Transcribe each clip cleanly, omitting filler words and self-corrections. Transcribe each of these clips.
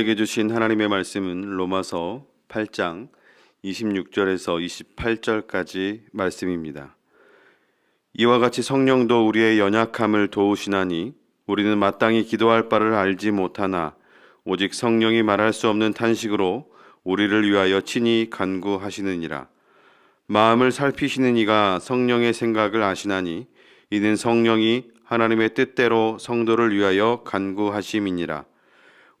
우리에게 주신 하나님의 말씀은 로마서 8장 26절에서 28절까지 말씀입니다. 이와 같이 성령도 우리의 연약함을 도우시나니 우리는 마땅히 기도할 바를 알지 못하나 오직 성령이 말할 수 없는 탄식으로 우리를 위하여 친히 간구하시느니라. 마음을 살피시는 이가 성령의 생각을 아시나니 이는 성령이 하나님의 뜻대로 성도를 위하여 간구하심이니라.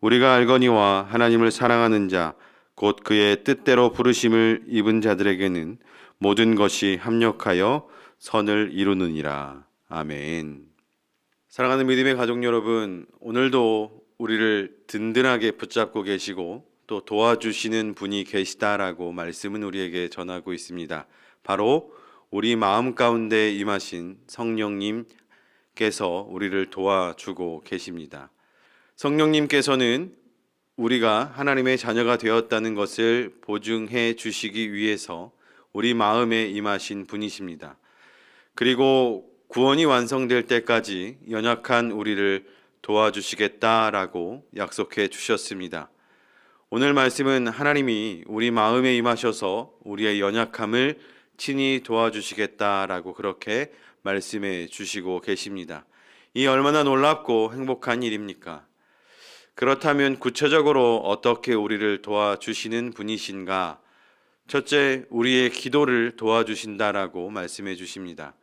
우리가 알거니와 하나님을 사랑하는 자 곧 그의 뜻대로 부르심을 입은 자들에게는 모든 것이 합력하여 선을 이루느니라. 아멘. 사랑하는 믿음의 가족 여러분, 오늘도 우리를 든든하게 붙잡고 계시고 또 도와주시는 분이 계시다라고 말씀은 우리에게 전하고 있습니다. 바로 우리 마음 가운데 임하신 성령님께서 우리를 도와주고 계십니다. 성령님께서는 우리가 하나님의 자녀가 되었다는 것을 보증해 주시기 위해서 우리 마음에 임하신 분이십니다. 그리고 구원이 완성될 때까지 연약한 우리를 도와주시겠다라고 약속해 주셨습니다. 오늘 말씀은 하나님이 우리 마음에 임하셔서 우리의 연약함을 친히 도와주시겠다라고 그렇게 말씀해 주시고 계십니다. 이 얼마나 놀랍고 행복한 일입니까? 그렇다면 구체적으로 어떻게 우리를 도와주시는 분이신가? 첫째, 우리의 기도를 도와주신다라고 말씀해 주십니다.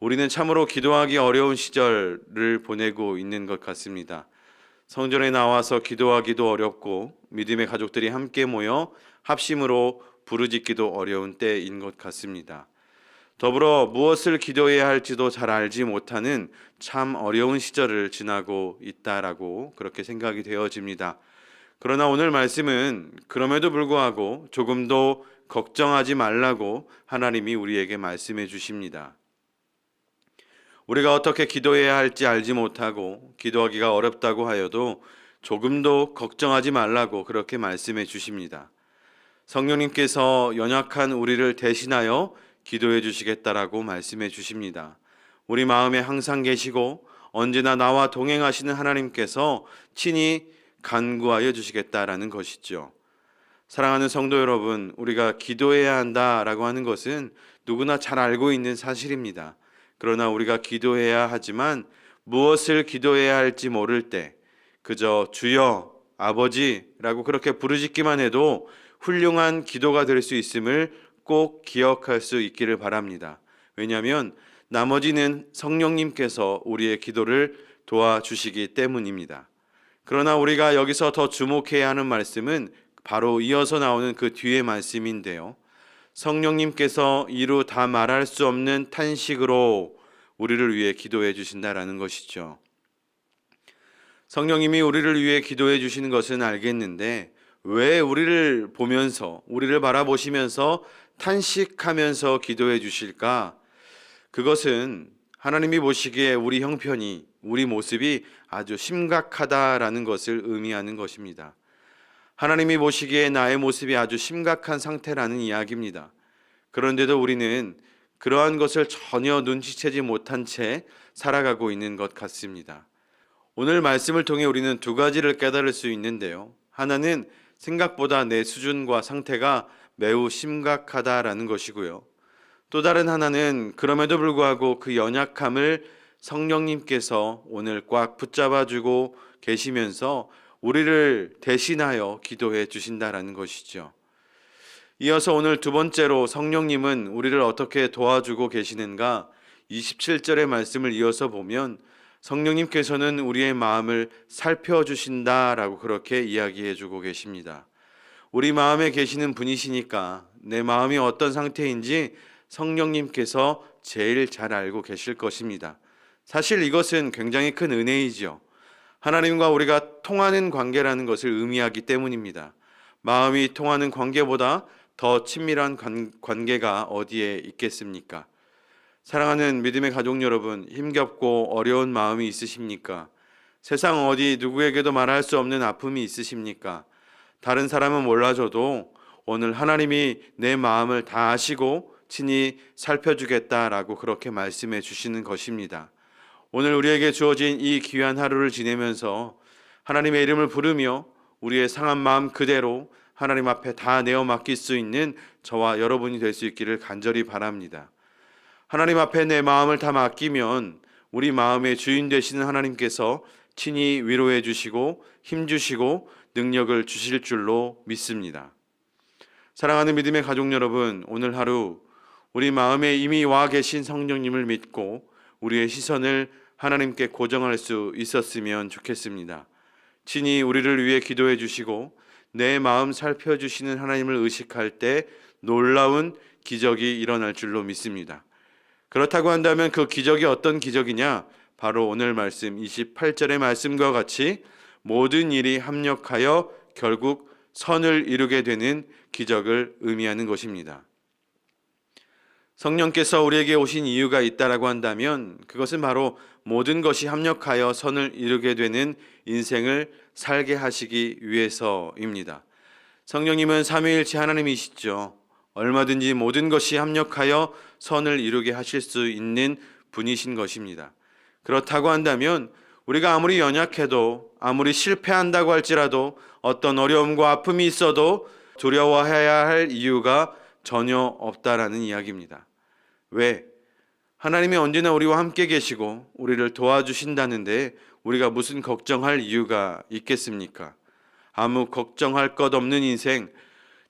우리는 참으로 기도하기 어려운 시절을 보내고 있는 것 같습니다. 성전에 나와서 기도하기도 어렵고 믿음의 가족들이 함께 모여 합심으로 부르짖기도 어려운 때인 것 같습니다. 더불어 무엇을 기도해야 할지도 잘 알지 못하는 참 어려운 시절을 지나고 있다라고 그렇게 생각이 되어집니다. 그러나 오늘 말씀은 그럼에도 불구하고 조금도 걱정하지 말라고 하나님이 우리에게 말씀해 주십니다. 우리가 어떻게 기도해야 할지 알지 못하고 기도하기가 어렵다고 하여도 조금도 걱정하지 말라고 그렇게 말씀해 주십니다. 성령님께서 연약한 우리를 대신하여 기도해 주시겠다라고 말씀해 주십니다. 우리 마음에 항상 계시고 언제나 나와 동행하시는 하나님께서 친히 간구하여 주시겠다라는 것이죠. 사랑하는 성도 여러분, 우리가 기도해야 한다라고 하는 것은 누구나 잘 알고 있는 사실입니다. 그러나 우리가 기도해야 하지만 무엇을 기도해야 할지 모를 때 그저 주여, 아버지라고 그렇게 부르짖기만 해도 훌륭한 기도가 될 수 있음을 꼭 기억할 수 있기를 바랍니다. 왜냐하면 나머지는 성령님께서 우리의 기도를 도와주시기 때문입니다. 그러나 우리가 여기서 더 주목해야 하는 말씀은 바로 이어서 나오는 그 뒤의 말씀인데요. 성령님께서 이루 다 말할 수 없는 탄식으로 우리를 위해 기도해 주신다라는 것이죠. 성령님이 우리를 위해 기도해 주시는 것은 알겠는데 왜 우리를 보면서 우리를 바라보시면서 탄식하면서 기도해 주실까? 그것은 하나님이 보시기에 우리 형편이, 우리 모습이 아주 심각하다라는 것을 의미하는 것입니다. 하나님이 보시기에 나의 모습이 아주 심각한 상태라는 이야기입니다. 그런데도 우리는 그러한 것을 전혀 눈치채지 못한 채 살아가고 있는 것 같습니다. 오늘 말씀을 통해 우리는 두 가지를 깨달을 수 있는데요. 하나는 생각보다 내 수준과 상태가 매우 심각하다라는 것이고요. 또 다른 하나는 그럼에도 불구하고 그 연약함을 성령님께서 오늘 꽉 붙잡아주고 계시면서 우리를 대신하여 기도해 주신다라는 것이죠. 이어서 오늘 두 번째로 성령님은 우리를 어떻게 도와주고 계시는가? 27절의 말씀을 이어서 보면 성령님께서는 우리의 마음을 살펴주신다라고 그렇게 이야기해 주고 계십니다. 우리 마음에 계시는 분이시니까 내 마음이 어떤 상태인지 성령님께서 제일 잘 알고 계실 것입니다. 사실 이것은 굉장히 큰 은혜이죠. 하나님과 우리가 통하는 관계라는 것을 의미하기 때문입니다. 마음이 통하는 관계보다 더 친밀한 관계가 어디에 있겠습니까? 사랑하는 믿음의 가족 여러분, 힘겹고 어려운 마음이 있으십니까? 세상 어디 누구에게도 말할 수 없는 아픔이 있으십니까? 다른 사람은 몰라줘도 오늘 하나님이 내 마음을 다 아시고 친히 살펴주겠다라고 그렇게 말씀해 주시는 것입니다. 오늘 우리에게 주어진 이 귀한 하루를 지내면서 하나님의 이름을 부르며 우리의 상한 마음 그대로 하나님 앞에 다 내어 맡길 수 있는 저와 여러분이 될 수 있기를 간절히 바랍니다. 하나님 앞에 내 마음을 다 맡기면 우리 마음의 주인 되시는 하나님께서 친히 위로해 주시고 힘 주시고 능력을 주실 줄로 믿습니다. 사랑하는 믿음의 가족 여러분, 오늘 하루 우리 마음에 이미 와 계신 성령님을 믿고 우리의 시선을 하나님께 고정할 수 있었으면 좋겠습니다. 친히 우리를 위해 기도해 주시고 내 마음 살펴주시는 하나님을 의식할 때 놀라운 기적이 일어날 줄로 믿습니다. 그렇다고 한다면 그 기적이 어떤 기적이냐? 바로 오늘 말씀 28절의 말씀과 같이 모든 일이 합력하여 결국 선을 이루게 되는 기적을 의미하는 것입니다. 성령께서 우리에게 오신 이유가 있다라고 한다면 그것은 바로 모든 것이 합력하여 선을 이루게 되는 인생을 살게 하시기 위해서입니다. 성령님은 삼위일체 하나님이시죠. 얼마든지 모든 것이 합력하여 선을 이루게 하실 수 있는 분이신 것입니다. 그렇다고 한다면 우리가 아무리 연약해도 아무리 실패한다고 할지라도 어떤 어려움과 아픔이 있어도 두려워해야 할 이유가 전혀 없다라는 이야기입니다. 왜? 하나님이 언제나 우리와 함께 계시고 우리를 도와주신다는데 우리가 무슨 걱정할 이유가 있겠습니까? 아무 걱정할 것 없는 인생,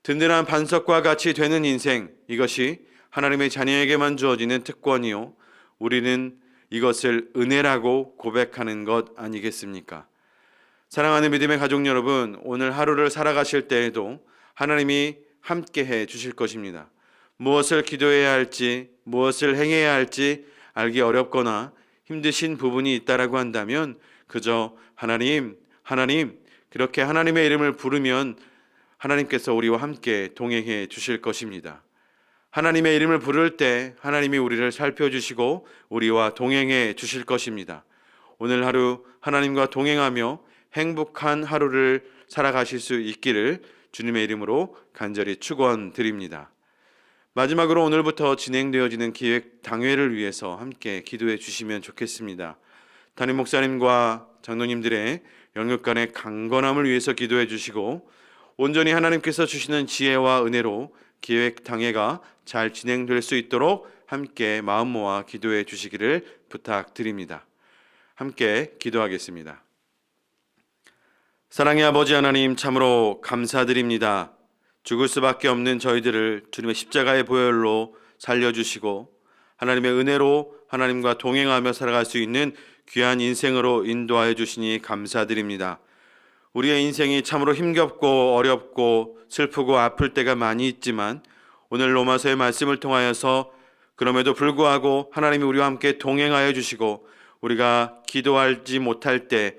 든든한 반석과 같이 되는 인생, 이것이 하나님의 자녀에게만 주어지는 특권이요, 우리는 이것을 은혜라고 고백하는 것 아니겠습니까? 사랑하는 믿음의 가족 여러분, 오늘 하루를 살아가실 때에도 하나님이 함께해 주실 것입니다. 무엇을 기도해야 할지, 무엇을 행해야 할지 알기 어렵거나 힘드신 부분이 있다라고 한다면 그저 하나님, 하나님, 그렇게 하나님의 이름을 부르면 하나님께서 우리와 함께 동행해 주실 것입니다. 하나님의 이름을 부를 때 하나님이 우리를 살펴주시고 우리와 동행해 주실 것입니다. 오늘 하루 하나님과 동행하며 행복한 하루를 살아가실 수 있기를 주님의 이름으로 간절히 축원드립니다. 마지막으로 오늘부터 진행되어지는 기획 당회를 위해서 함께 기도해 주시면 좋겠습니다. 담임 목사님과 장로님들의 영육간의 강건함을 위해서 기도해 주시고 온전히 하나님께서 주시는 지혜와 은혜로 기획 당회가 잘 진행될 수 있도록 함께 마음 모아 기도해 주시기를 부탁드립니다. 함께 기도하겠습니다. 사랑의 아버지 하나님, 참으로 감사드립니다. 죽을 수밖에 없는 저희들을 주님의 십자가의 보혈로 살려주시고 하나님의 은혜로 하나님과 동행하며 살아갈 수 있는 귀한 인생으로 인도하여 주시니 감사드립니다. 우리의 인생이 참으로 힘겹고 어렵고 슬프고 아플 때가 많이 있지만 오늘 로마서의 말씀을 통하여서 그럼에도 불구하고 하나님이 우리와 함께 동행하여 주시고 우리가 기도하지 못할 때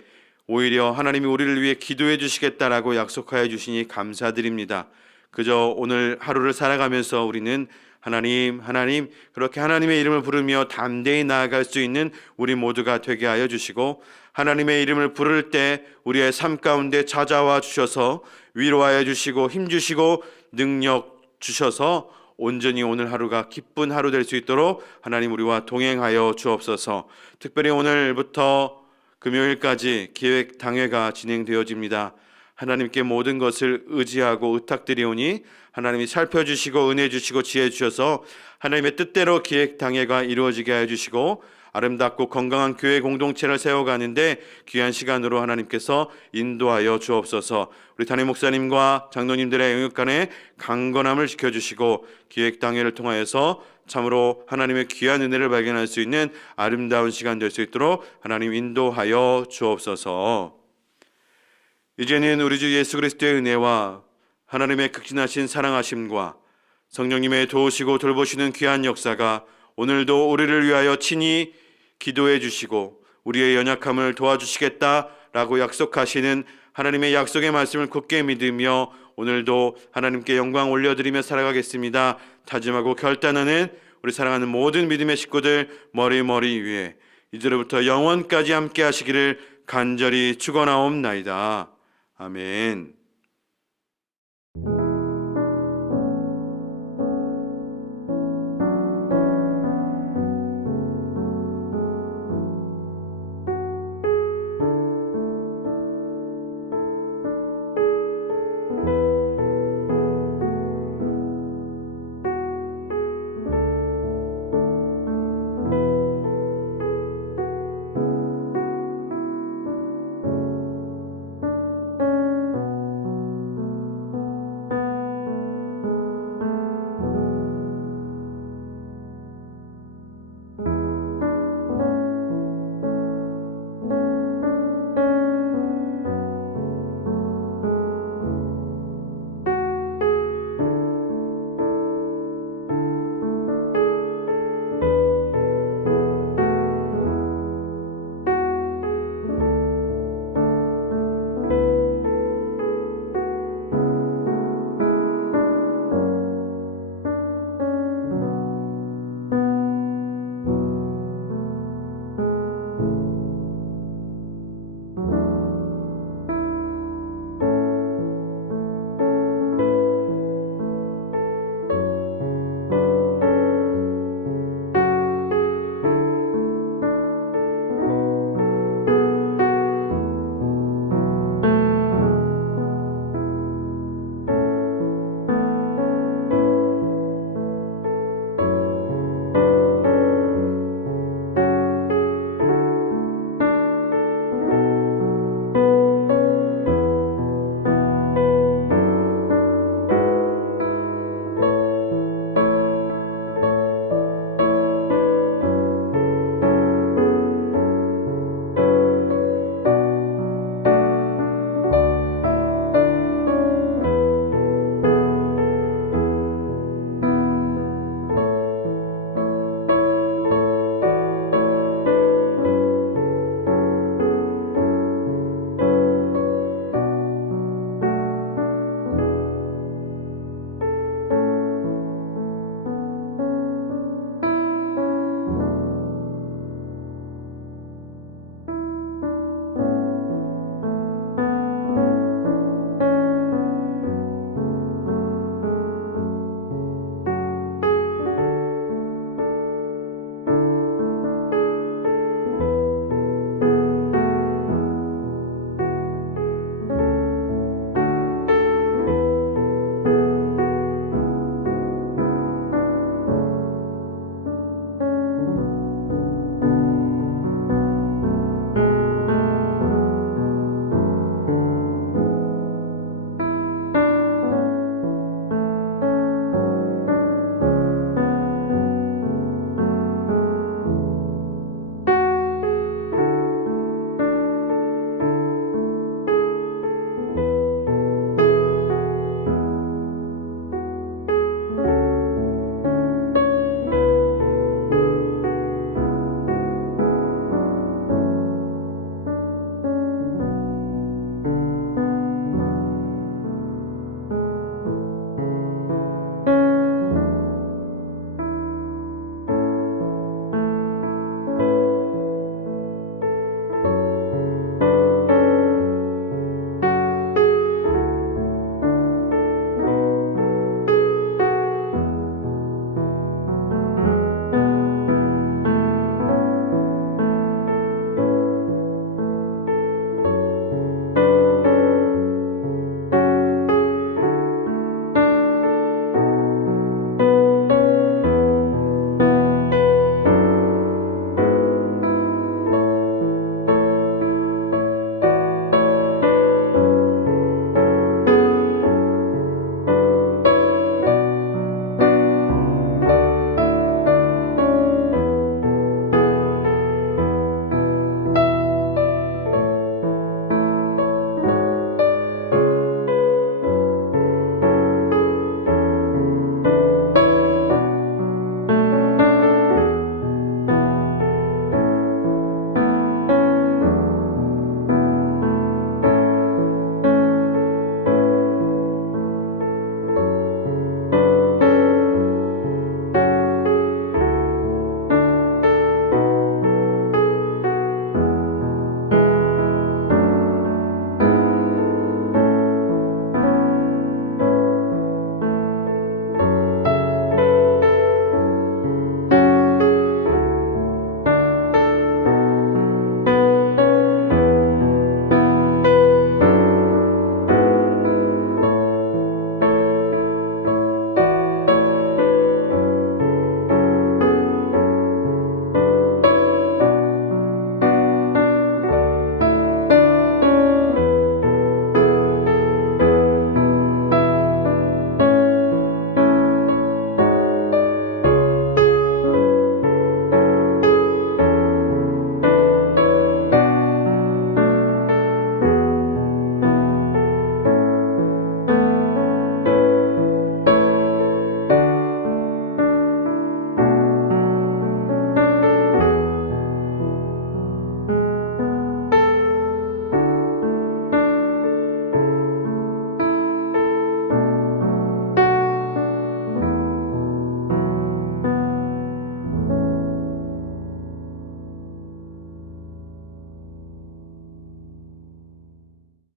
오히려 하나님이 우리를 위해 기도해 주시겠다라고 약속하여 주시니 감사드립니다. 그저 오늘 하루를 살아가면서 우리는 하나님, 하나님, 그렇게 하나님의 이름을 부르며 담대히 나아갈 수 있는 우리 모두가 되게 하여 주시고 하나님의 이름을 부를 때 우리의 삶 가운데 찾아와 주셔서 위로하여 주시고 힘 주시고 능력 주셔서 온전히 오늘 하루가 기쁜 하루 될 수 있도록 하나님 우리와 동행하여 주옵소서. 특별히 오늘부터 금요일까지 기획 당회가 진행되어집니다. 하나님께 모든 것을 의지하고 의탁드리오니 하나님이 살펴주시고 은혜 주시고 지혜 주셔서 하나님의 뜻대로 기획 당회가 이루어지게 하여 주시고 아름답고 건강한 교회 공동체를 세워가는데 귀한 시간으로 하나님께서 인도하여 주옵소서. 우리 담임 목사님과 장로님들의 영육간의 강건함을 지켜주시고 기획 당회를 통하여서 참으로 하나님의 귀한 은혜를 발견할 수 있는 아름다운 시간 될 수 있도록 하나님 인도하여 주옵소서. 이제는 우리 주 예수 그리스도의 은혜와 하나님의 극진하신 사랑하심과 성령님의 도우시고 돌보시는 귀한 역사가 오늘도 우리를 위하여 친히 기도해 주시고 우리의 연약함을 도와주시겠다라고 약속하시는 하나님의 약속의 말씀을 굳게 믿으며 오늘도 하나님께 영광 올려드리며 살아가겠습니다. 다짐하고 결단하는 우리 사랑하는 모든 믿음의 식구들 머리 위에 이제로부터 영원까지 함께 하시기를 간절히 축원하옵나이다. 아멘.